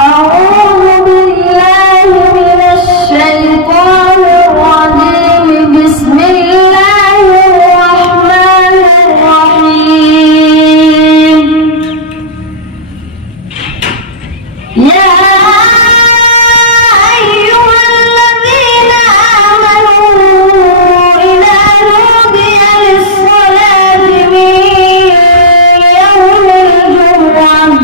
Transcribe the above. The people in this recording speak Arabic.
أعوذ بالله من الشيطان الرجيم. بسم الله الرحمن الرحيم. يا أيها الذين آمنوا إذا نودي للصلاة من يوم الجمعة